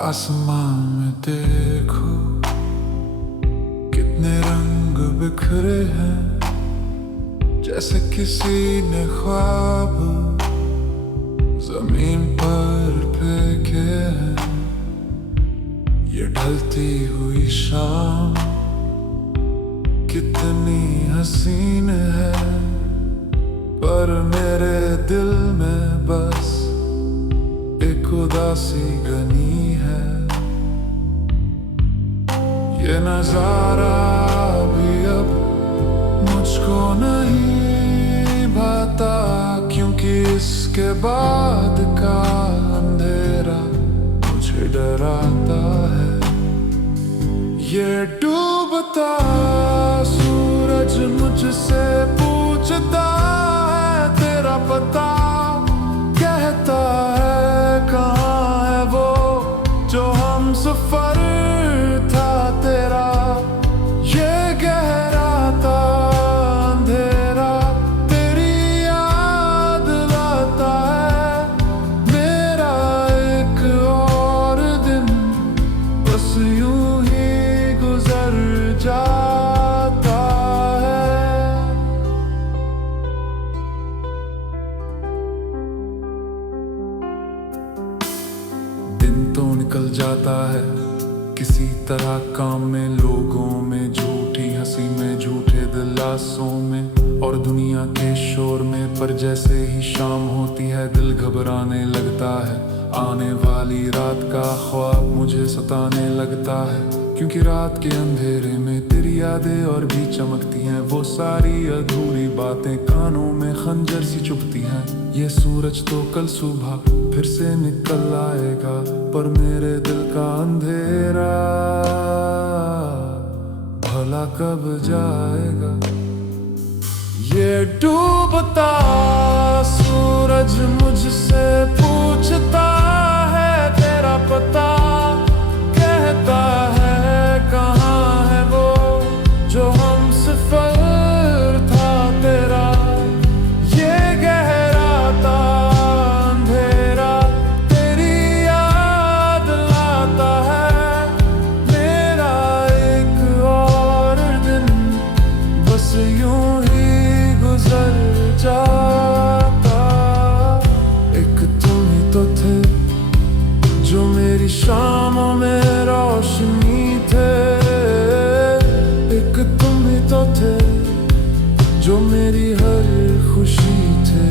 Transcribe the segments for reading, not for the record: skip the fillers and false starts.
आसमां में देखो कितने रंग बिखरे हैं, जैसे किसी ने ख्वाब जमीन पर फेंके हैं। ये ढलती हुई शाम कितनी हसीन है, पर मेरे दिल में बस एक उदासी घनी है। ये नजारा भी अब मुझको नहीं भाता, क्योंकि इसके बाद का अंधेरा मुझे डराता है। ये डूबता सूरज मुझसे पूछता है तेरा पता, कहता है कहाँ है वो जो हम सफर था तेरा। ये गहरा था अंधेरा तेरी याद लाता है, मेरा एक और दिन बस यूं ही गुजर जाता है। दिन तो निकल जाता है किसी तरह, काम में, लोगों में, झूठी हंसी में, झूठे दिलासों में और दुनिया के शोर में। पर जैसे ही शाम होती है दिल घबराने लगता है, आने वाली रात का ख्वाब मुझे सताने लगता है। क्योंकि रात के अंधेरे में तेरी यादें और भी चमकती हैं, वो सारी अधूरी बातें कानों में खंजर सी चुभती हैं। ये सूरज तो कल सुबह फिर से निकल आएगा, पर मेरे दिल का अंधेरा भला कब जाएगा। ये डूबता सूरज मुझसे पूछता है तेरा पता, कहता है कहाँ है वो जो हम सफर था तेरा। ये गहरा था अंधेरा तेरी याद लाता है, मेरा एक और दिन बस यूं ही गुजर जाता। एक तुम ही तो थे जो मेरी शामों में रोशनी थे, एक तुम ही तो थे जो मेरी हर खुशी थे।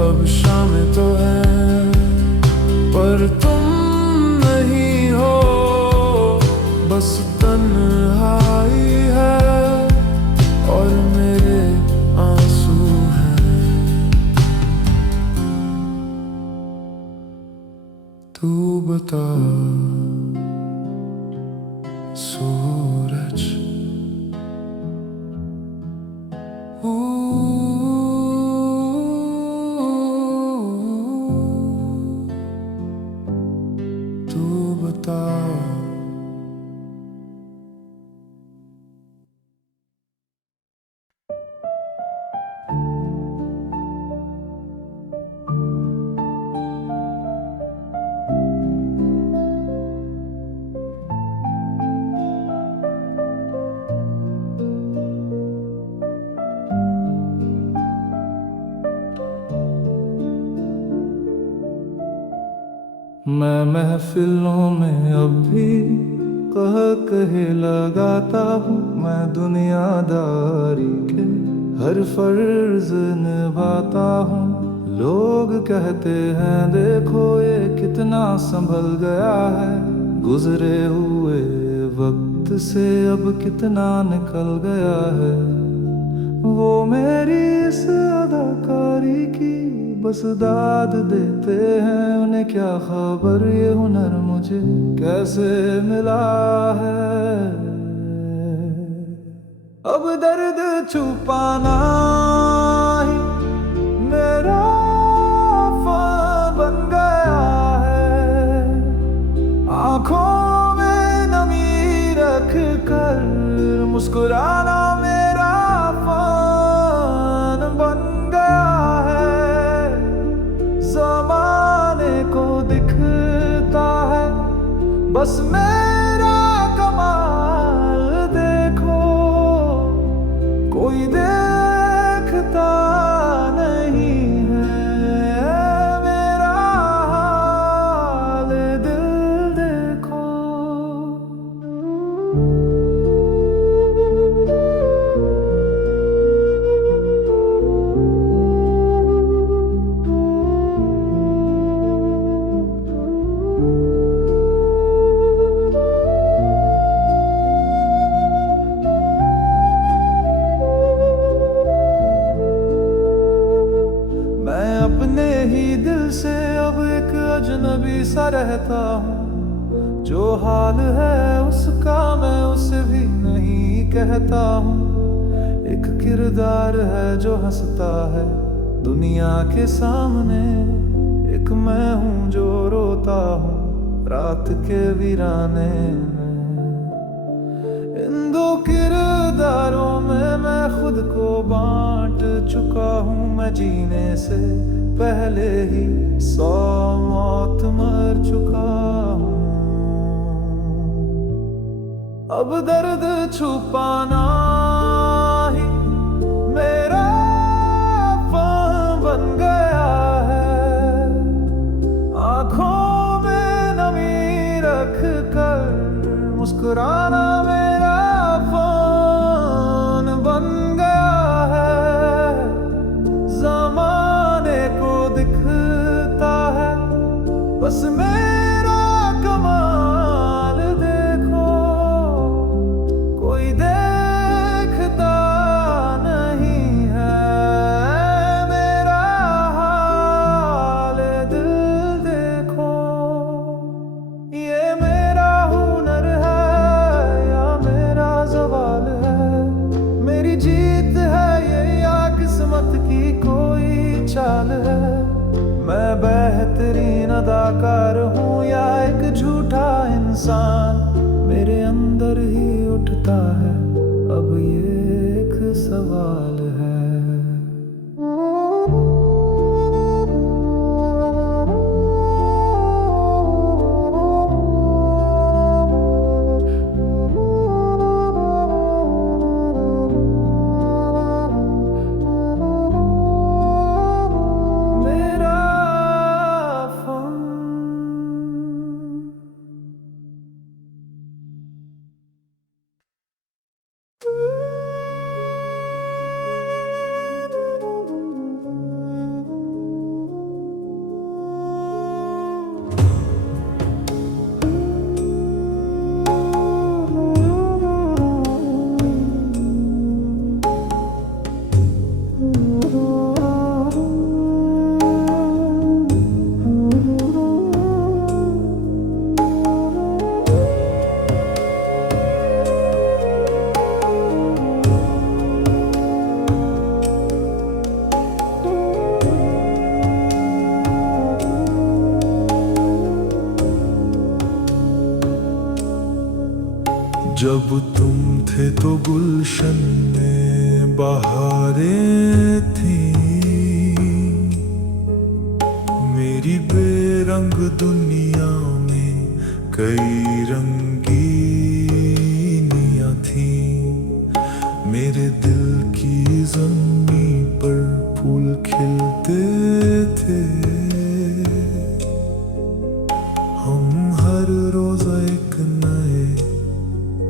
अब शामें तो हैं पर तुम नहीं हो, बस तन्हाई है और मेरे आंसू हैं। तू बता सूरज, तू बता। मैं महफिलों में अब भी कहे लगाता हूँ, मैं दुनियादारी के हर फर्ज निभाता हूँ। लोग कहते हैं देखो ये कितना संभल गया है, गुजरे हुए वक्त से अब कितना निकल गया है। वो मेरी इस अदाकारी की बस दाद देते हैं, उन्हें क्या खबर ये हुनर मुझे कैसे मिला है। अब दर्द छुपाना ही मेरा फन बन गया है, आंखों में नमी रख कर मुस्कुराना मेरा फन बन गया है। ज़माने को दिख बस मेरा कमाल देखो, कोई देखता नहीं है मेरा हाल दिल देखो। मैं अपने ही दिल से अब एक अजनबी सा रहता हूँ, जो हाल है उसका मैं उसे भी नहीं कहता हूँ। एक किरदार है जो हंसता है दुनिया के सामने, एक मैं हूँ जो रोता हूँ रात के वीराने में। इन दो किरदारों में मैं खुद को बांट चुका हूँ, मैं जीने से पहले ही 100 मौत मर चुका हूँ। अब दर्द छुपाना ही मेरा फन बन गया है, आंखों में नमी रख कर मुस्कुराना मेरा फन बन गया है। जमाने को दिखता है बस मेरा कमाल देखो, कोई देखता नहीं है मेरा हाल दिल देखो। ये मेरा हुनर है या मेरा जवाल है, मेरी जीत है ये या किस्मत की कोई चाल है। मैं बेहतरीन अदाकार हूँ या एक झूठा इंसान, मेरे अंदर ही उठता है अब ये एक सवाल है। मेरा फन जब तुम थे तो गुलशन में बहारें थी, मेरी बेरंग दुनिया में कई रंगीनियां थी। मेरे दिल की ज़मीं पर फूल खिलते थे, हम हर रोज एक नए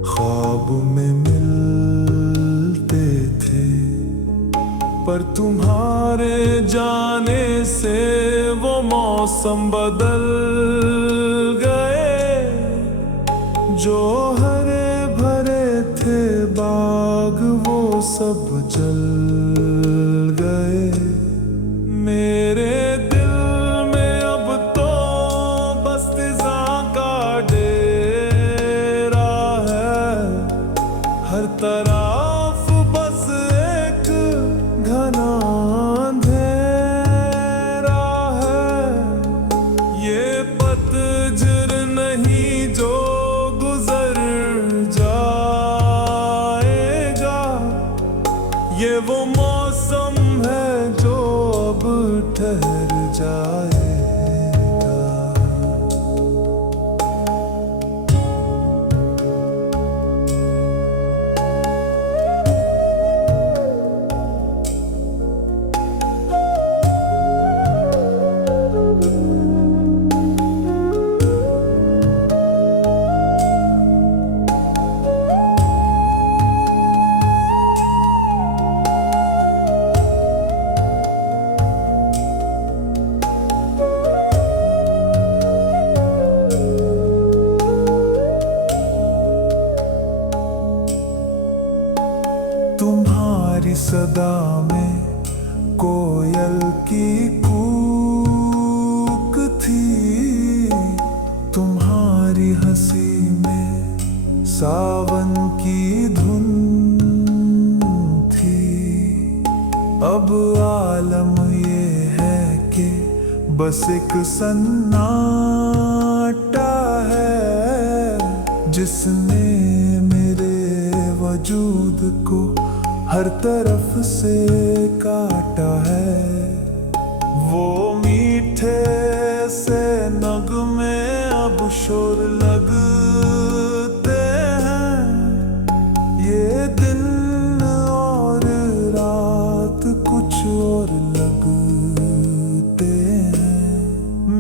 ख्वाब में मिलते थे। पर तुम्हारे जाने से वो मौसम बदल गए, जो हरे भरे थे बाग वो सब जल गए। मेरे दिल में अब तो बस फिज़ा का डेरा है, हर तरफ बस एक घना अंधेरा है। ये पतझड़ नहीं जो गुजर सदा में कोयल की कूक थी, तुम्हारी हंसी में सावन की धुन थी। अब आलम ये है कि बस एक सन्नाटा है जिसने मेरे वजूद को हर तरफ से काटा है। वो मीठे से नगमे अब शोर लगते हैं, ये दिन और रात कुछ और लगते हैं।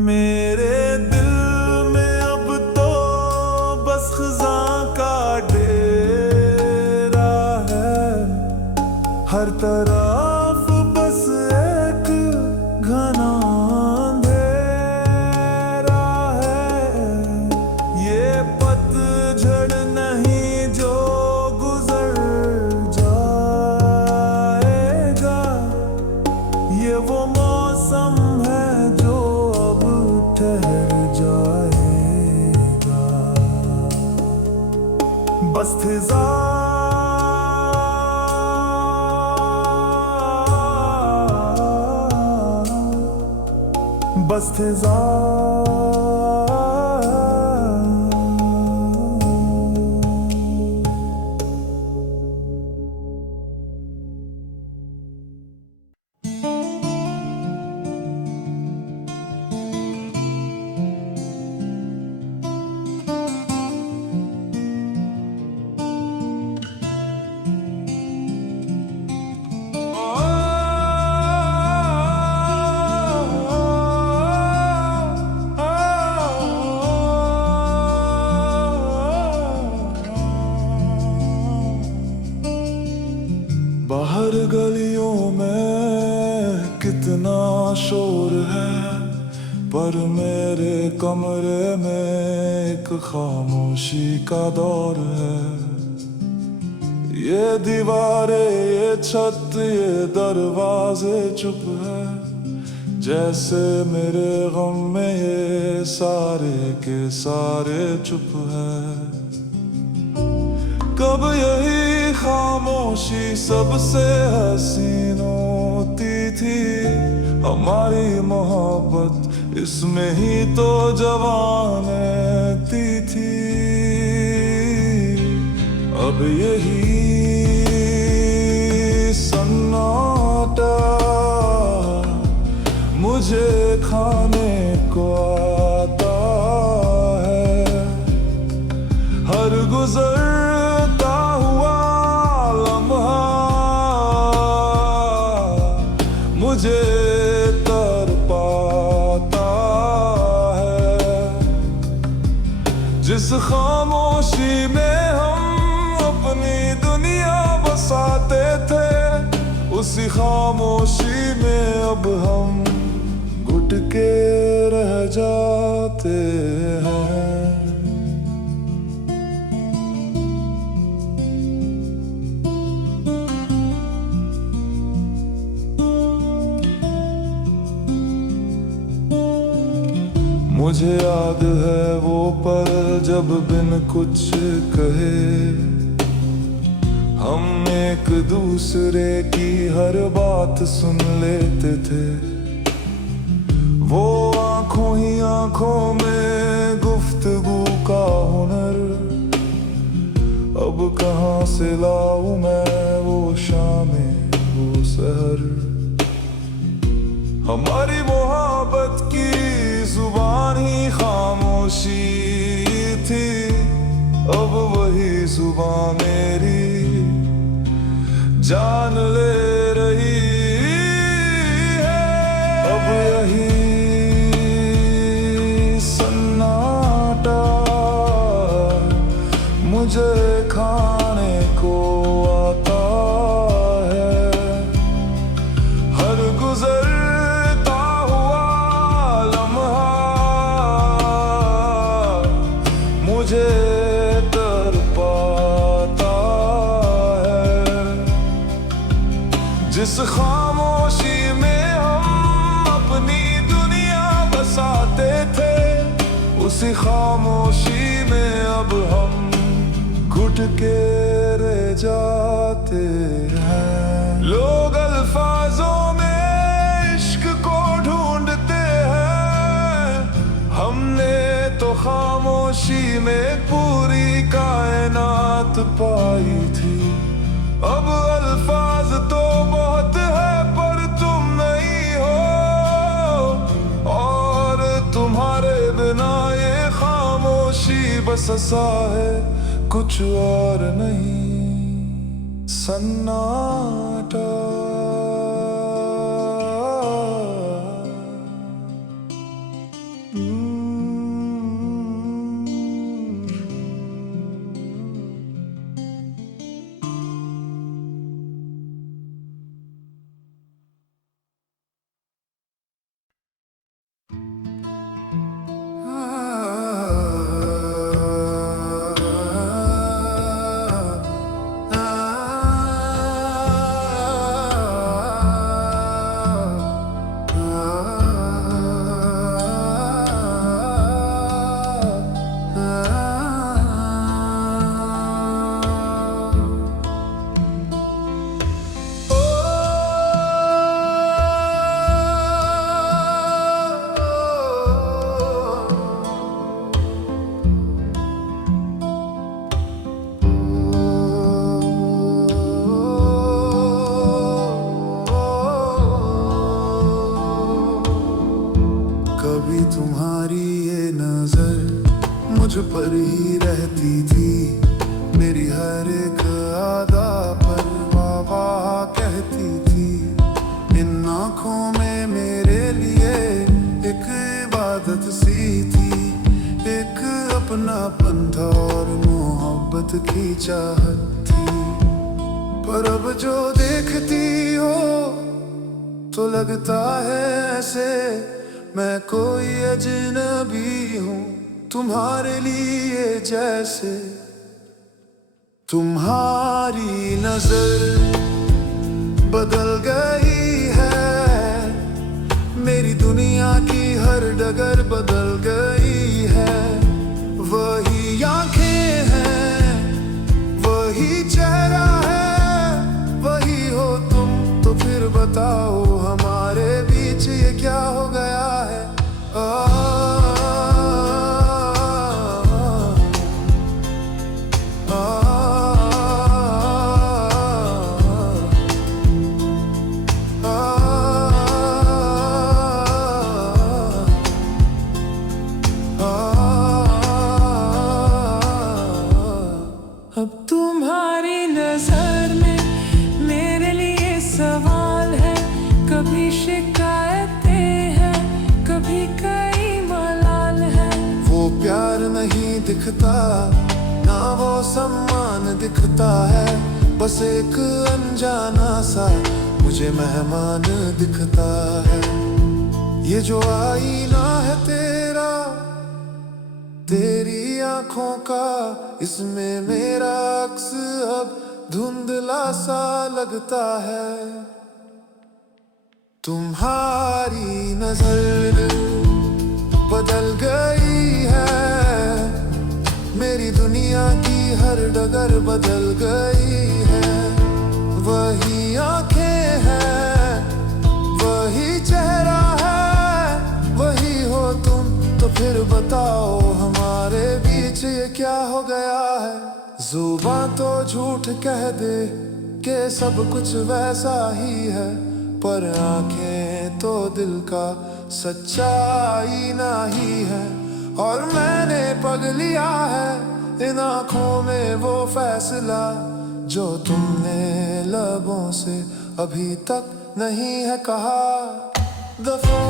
मेरे दिल में अब तो बस खज़ां का डेरा है, हर तरफ बस एक घना अंधेरा है। ये पतझड़ नहीं जो गुजर जाएगा, ये वो मौसम है जो अब ठहर जाएगा। बस बाहर गलियों में कितना शोर है, पर मेरे कमरे में एक खामोशी का दौर है। ये दीवारें, ये छत, ये दरवाजे चुप है, जैसे मेरे गम में ये सारे के सारे चुप है। कब यही खामोशी सबसे हसीन होती थी, हमारी मोहब्बत इसमें ही तो जवानती थी। अब यही सन्नाटा मुझे खाने को आता है, हर गुजरता हुआ लम्हा मुझे तड़पाता है। जिस खामोशी में हम अपनी दुनिया बसाते थे, उसी खामोशी में अब हम घुट के रह जाते हैं। मुझे याद है वो पल जब बिन कुछ कहे हम एक दूसरे की हर बात सुन लेते थे। वो आंखों ही आंखों में गुफ्तगू का हुनर, अब कहाँ से लाऊं मैं वो शामें वो सहर। हमारी मोहब्बत की जुबान ही खामोशी थी, अब वही जुबान मेरी जान ले रही है। अब यही सन्नाटा मुझे खाने को आता है, हर गुजरता हुआ लम्हा मुझे तड़पाता है। उस खामोशी में हम अपनी दुनिया बसाते थे। उसी खामोशी में अब हम घुट के रह जाते हैं। लोग अल्फाजों में इश्क को ढूंढते हैं, हमने तो खामोशी में पूरी कायनात पाई थी। अब अल्फाज तो बहुत है पर तुम नहीं हो, और तुम्हारे बिना ये खामोशी बस सा है, कुछ और नहीं, सन्नाटा। कभी तुम्हारी ये नजर मुझ पर ही रहती थी, मेरी हर एक अदा पर वाह वाह कहती थी। इन आँखों में मेरे लिए एक इबादत सी थी, एक अपनापन था और मोहब्बत की चाहत थी। पर अब जो देखती हो तो लगता है ऐसे मैं कोई अजनबी हूँ तुम्हारे लिए, जैसे तुम्हारी नजर बदल गई है, मेरी दुनिया की हर डगर बदल गई है। वही आंखें हैं, वही चेहरा है, वही हो तुम, तो फिर बताओ हमारे बीच ये क्या हो गया है। अब तुम्हारी नजर में मेरे लिए सवाल है, कभी शिकायतें हैं, कभी कई मलाल है। वो प्यार नहीं दिखता ना वो सम्मान दिखता है, बस एक अनजाना सा मुझे मेहमान दिखता है। ये जो आईना है तेरा, तेरी आंखों का, इसमें मेरा अक्स अब धुंधला सा लगता है। तुम्हारी नजर बदल गई है, मेरी दुनिया की हर डगर बदल गई है। वही आंखें हैं, वही चेहरा है, वही हो तुम, तो फिर बताओ हमारे बीच ये क्या हो गया है। जुबान तो झूठ कह दे कि सब कुछ वैसा ही है, पर आंखें तो दिल का सच्चाई नहीं है। और मैंने पग लिया है इन आंखों में वो फैसला, जो तुमने लबों से अभी तक नहीं है कहा। दफा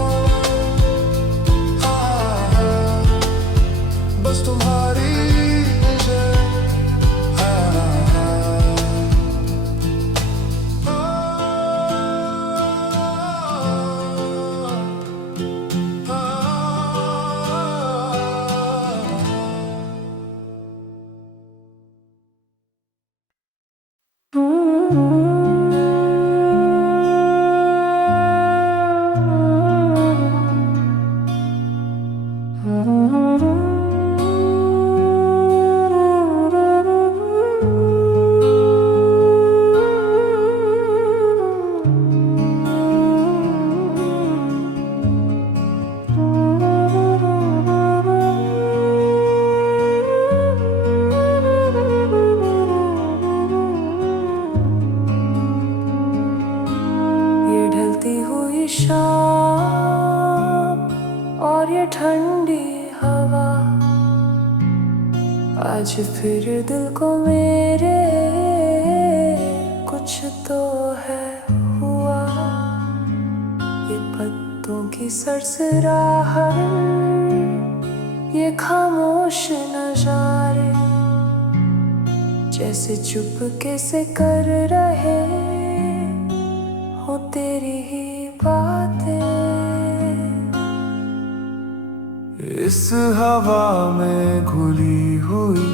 बस तुम्हारी आज फिर दिल को मेरे कुछ तो है हुआ। ये पत्तों की सरसराहट, ये खामोश नजारे, जैसे चुपके से कर रहे हो तेरी ही बातें। इस हवा में घुली हुई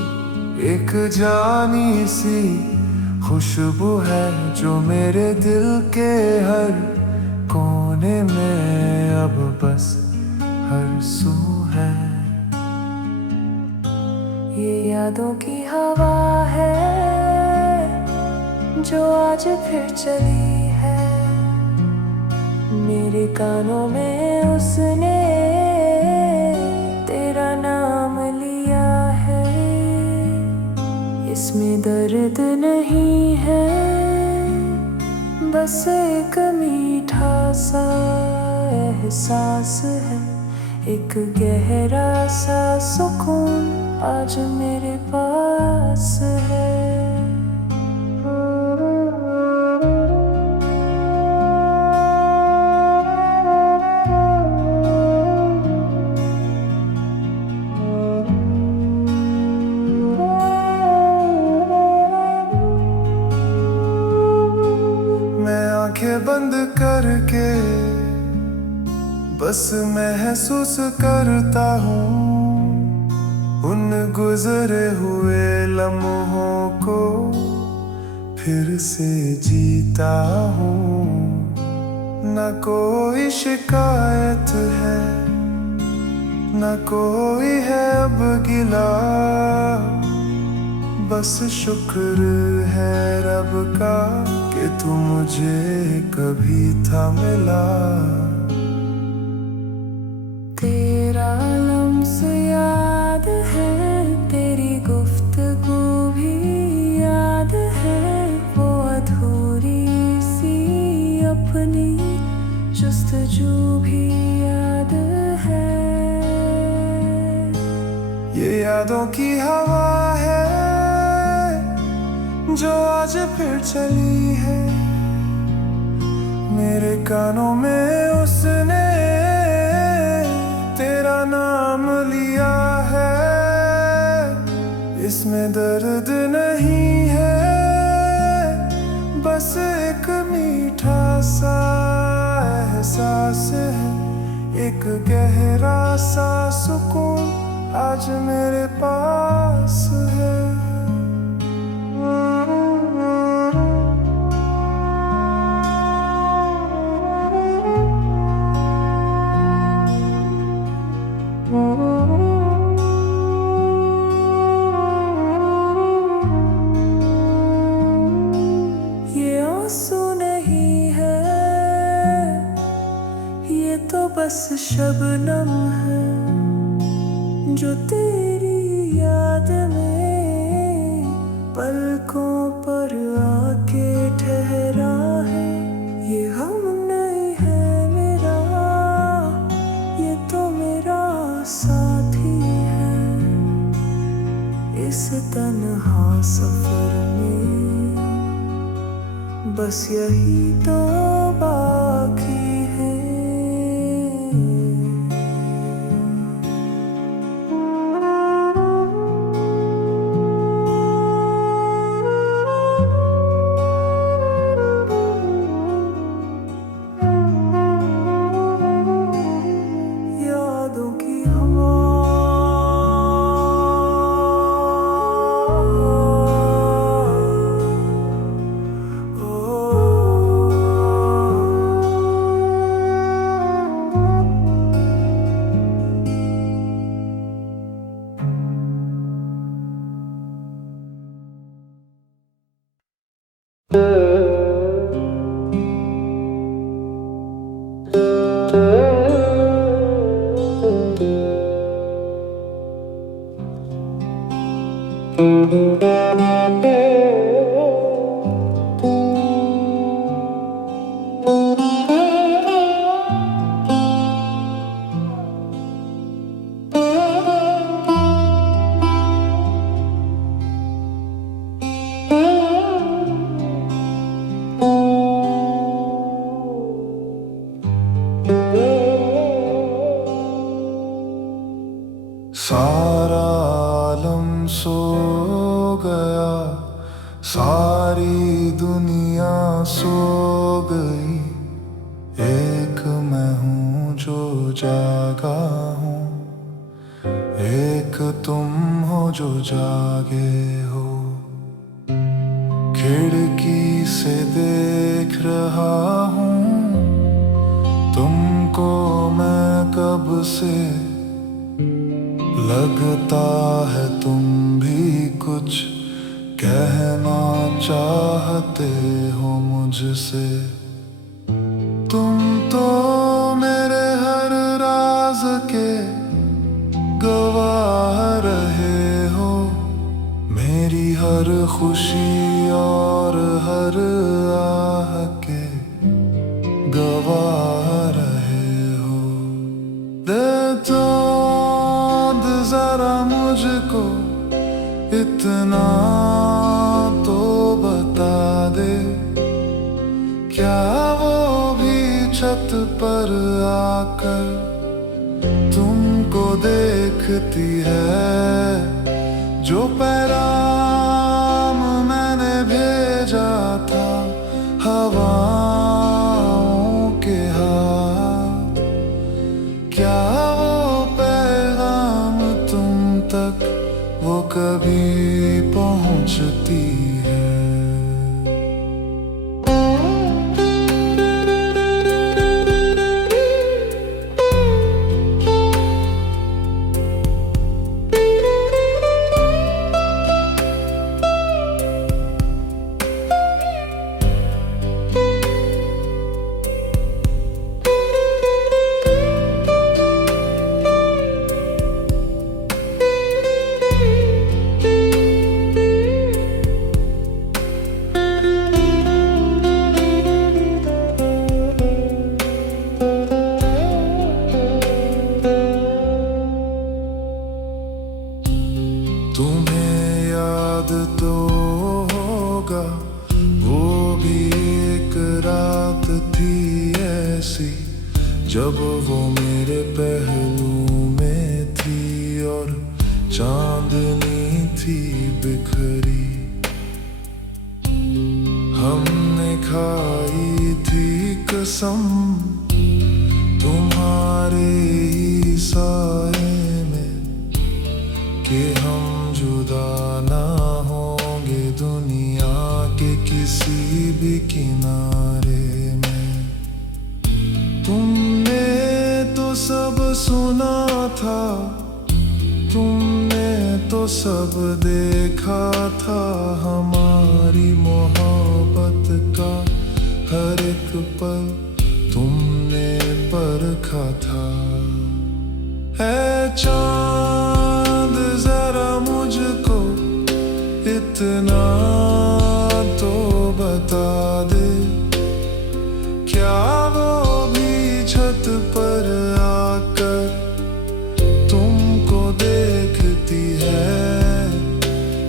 एक जानी सी खुशबू है, जो मेरे दिल के हर कोने में अब बस हर सू है। ये यादों की हवा है जो आज फिर चली है मेरे कानों में। उसने तेरा नाम लिया है, इसमें दर्द नहीं है, बस एक मीठा सा एहसास है, एक गहरा सा सुकून आज मेरे पास है। मैं आंखें बंद करके बस महसूस करता हूँ उन गुजरे हुए लम्हों को, फिर से जीता हूँ। न कोई शिकायत है, न कोई है अब गिला, बस शुक्र है रब का कि तू मुझे कभी था मिला। तेरा लम्स याद है, तेरी गुफ्तगू भी याद है, वो अधूरी सी अपनी जुस्तजू भी याद है। ये यादों की हवा है जो आज फिर चली है मेरे कानों में। उसने तेरा नाम लिया है, इसमें दर्द नहीं है, बस एक मीठा सा एहसास है, एक गहरा सा सुकून आज मेरे पास है। ये आंसू नहीं है, ये तो बस शबनम है जो तेरी याद में पलकों पर आके ठहरा है। ये हम नहीं है मेरा, ये तो मेरा साथी है इस तन्हा सफर में, बस यही तो बाकी है। यादों की हवा सारा आलम सो गया, सारी दुनिया सो गई, एक मैं हूँ जो जागा हूँ, एक तुम हो जो जागे हो। खिड़की से देख रहा हूँ तुमको मैं कब से, लगता है तुम भी कुछ कहना चाहते हो मुझसे। तुम तो मेरे हर राज के गवाह रहे हो, मेरी हर खुशी और हर आह के गवाह रहे हो। दे चाँद जरा मुझको इतना तो बता दे, क्या वो भी छत पर आकर तुमको देखती है, जो पैगाम मैंने भेजा था हवाओं के हाथ, क्या वो पैगाम तुम तक वो कभी पहुंचती है। तुम्हें याद तो होगा वो भी एक रात थी ऐसी, जब वो मेरे पहलू में थी और चांदनी थी बिखरी। हमने खाई थी कसम तुम्हारे ही साए में, कि हम जुदा ना होंगे दुनिया के किसी भी किनारे में। तुमने तो सब सुना था, तुमने तो सब देखा था, हमारी मोहब्बत का हर एक पल तुमने परखा था। है चांद जरा मुझको इतना तो बता दे, क्या वो भी छत पर आकर तुमको देखती है,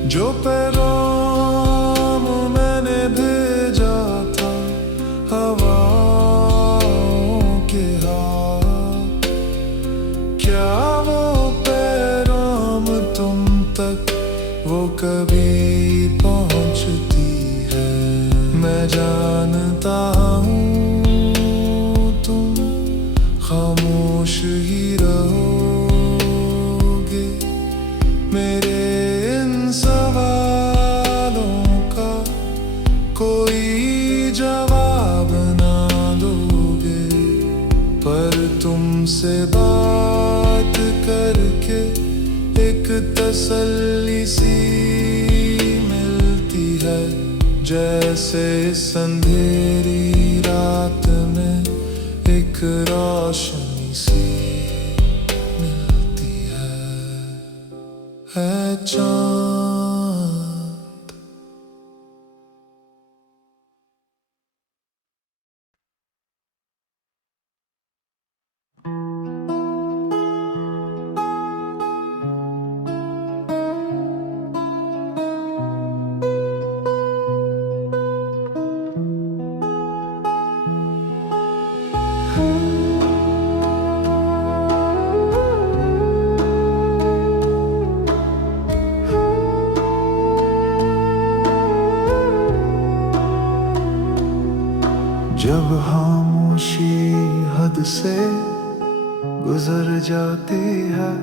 जो पैगाम मैंने भेजा था हवाओं के हाथ, क्या वो पैगाम तुम तक वो कभी पहुंचती है। मैं जानता हूँ तुम खामोश ही रहोगे, मेरे इन सवालों का कोई जवाब ना दोगे, पर तुमसे बात करके एक तसल्ली सी मिलती है, जैसे इस अंधेरी रात में एक रोशनी सी मिलती है चाँद। से गुजर जाती है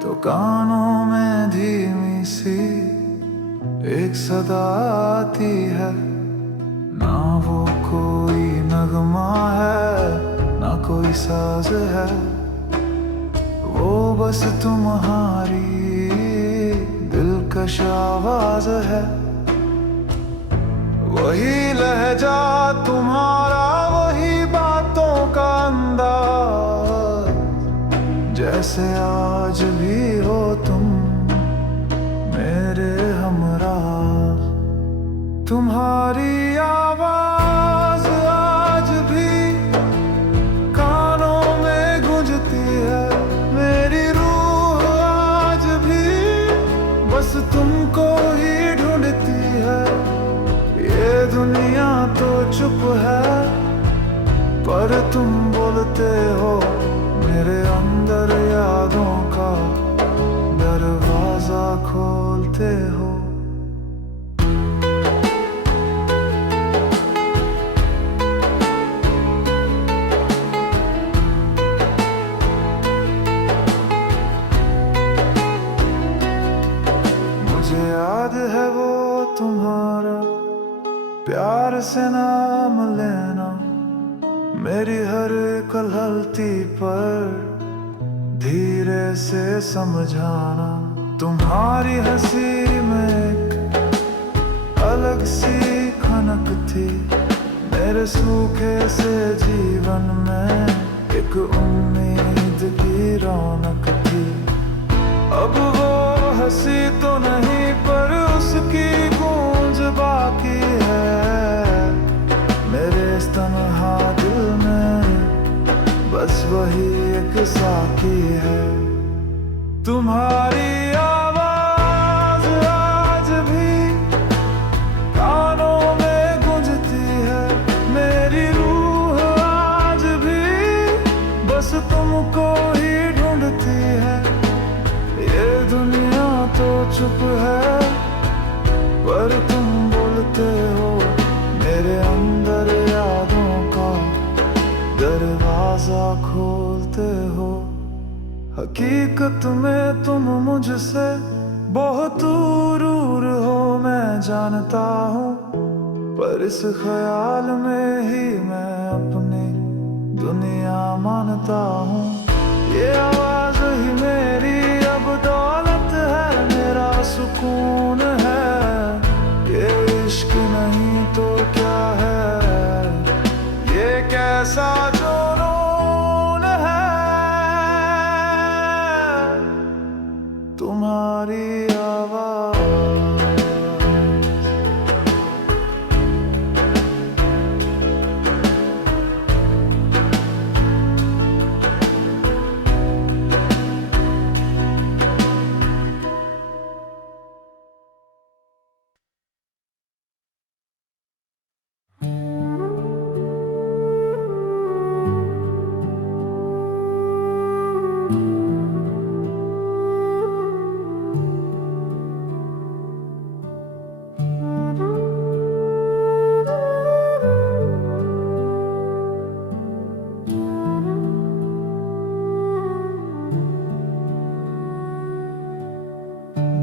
तो कानों में धीमी सी एक सदा आती है। ना वो कोई नगमा है ना कोई साज है, वो बस तुम्हारी दिलकश आवाज है। वही लहजा तुम्हारा, वही बातों का अंदाज, जैसे आज भी हो तुम मेरे हमराह। तुम्हारी आवाज आज भी कानों में गूंजती है, मेरी रूह आज भी बस तुमको ही ढूंढती है। ये दुनिया तो चुप है पर तुम बोलते हो, मेरे अंदर यादों का दरवाजा खोलते हो। मुझे याद है वो तुम्हारा प्यार से नाम लेना, मेरी हर कलहलती पर धीरे से समझाना। तुम्हारी हंसी में एक अलग सी खनक थी, मेरे सूखे से जीवन में एक उम्मीद की रौनक थी। अब वो हंसी तो नहीं पर उसकी गूंज बाकी है, मेरे इस तन्हा दिल में बस वही एक साकी है। तुम्हारी आवाज आज भी कानों में गूंजती है, मेरी रूह आज भी बस तुमको ही ढूंढती है। ये दुनिया तो चुप है पर तुम बोलते हो, मेरे अंदर यादों का दरवाजा खोलते हो। हकीकत में तुम मुझसे बहुत दूर हो मैं जानता हूँ, पर इस ख्याल में ही मैं अपनी दुनिया मानता हूँ। ये आवाज ही मेरी अब दौलत है, मेरा सुकून है। ये इश्क नहीं तो क्या है, ये कैसा जुनून है। तुम्हारी आवाज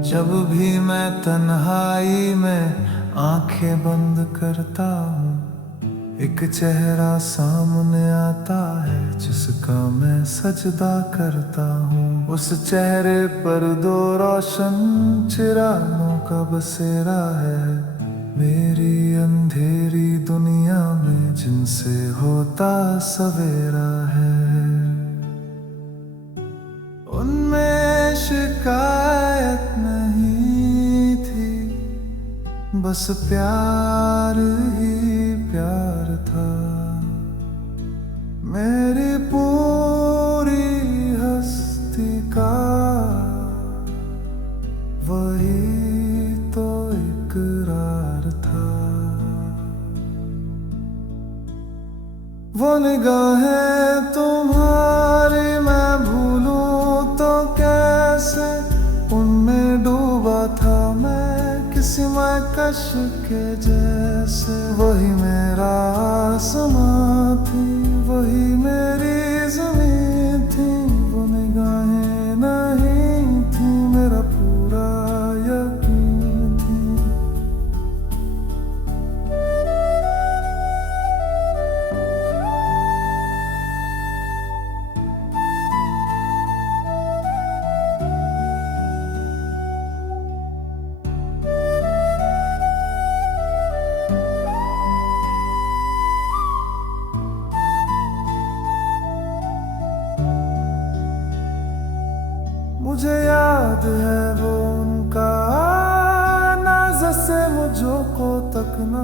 जब भी मैं तन्हाई में आंखें बंद करता हूँ, एक चेहरा सामने आता है जिसका मैं सजदा करता हूँ। उस चेहरे पर दो रोशन चिरागों का बसेरा है, मेरी अंधेरी दुनिया में जिनसे होता सवेरा है। उनमें शिकायत नहीं थी, बस प्यार ही प्यार था। मेरी पूरी हस्ती का वही तो इकरार था। वो निगाहें तुम्हारी मैं भूलूं तो कैसे, उनमें डूबा था मैं किसी मैं कश के जैसे। वही मेरा आसमां थी, वही मेरी ज़मीं थी, वो निगाहें नहीं थी, मेरा पूरा यकीन थी। मुझे याद है वो उनका आना, जैसे मुझो को तकना,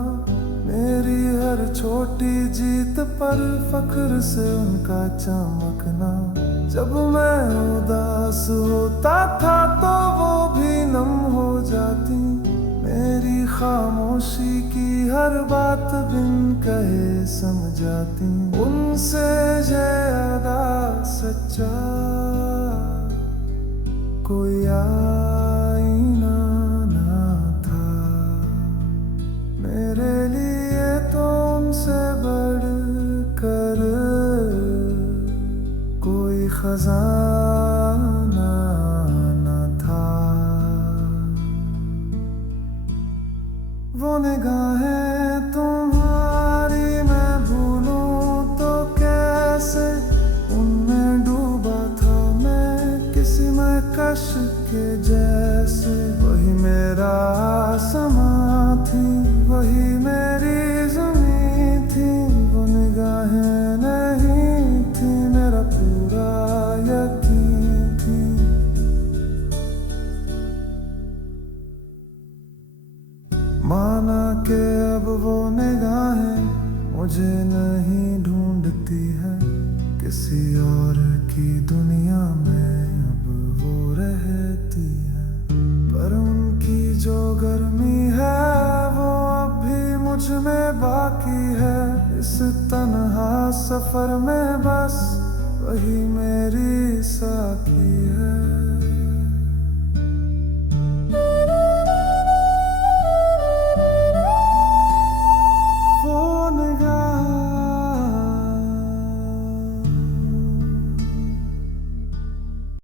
मेरी हर छोटी जीत पर फख्र से उनका चमकना। जब मैं उदास होता था तो वो भी नम हो जाती, मेरी खामोशी की हर बात बिन कहे समझाती। उनसे ज्यादा सच्चा कोई आईना ना था मेरे लिए, तो उनसे बढ़कर कोई खजाना न था। वो निगाहें तुम्हारी मैं भूलूं तो कैसे, उनमें डूबा था मैं किसी में कश के जैसे। वही मेरा आसमां थी, वही मेरी ज़मीं थी, वो निगाहें नहीं थी, मेरा पूरा यकीन थी। माना के अब वो निगाहें मुझे नहीं ढूंढती है, किसी और की दुनिया में अब वो रहती है। पर उनकी जो गर्मी है वो अब भी मुझ में बाकी है। इस तन्हा सफर में बस वही मेरी साथी है।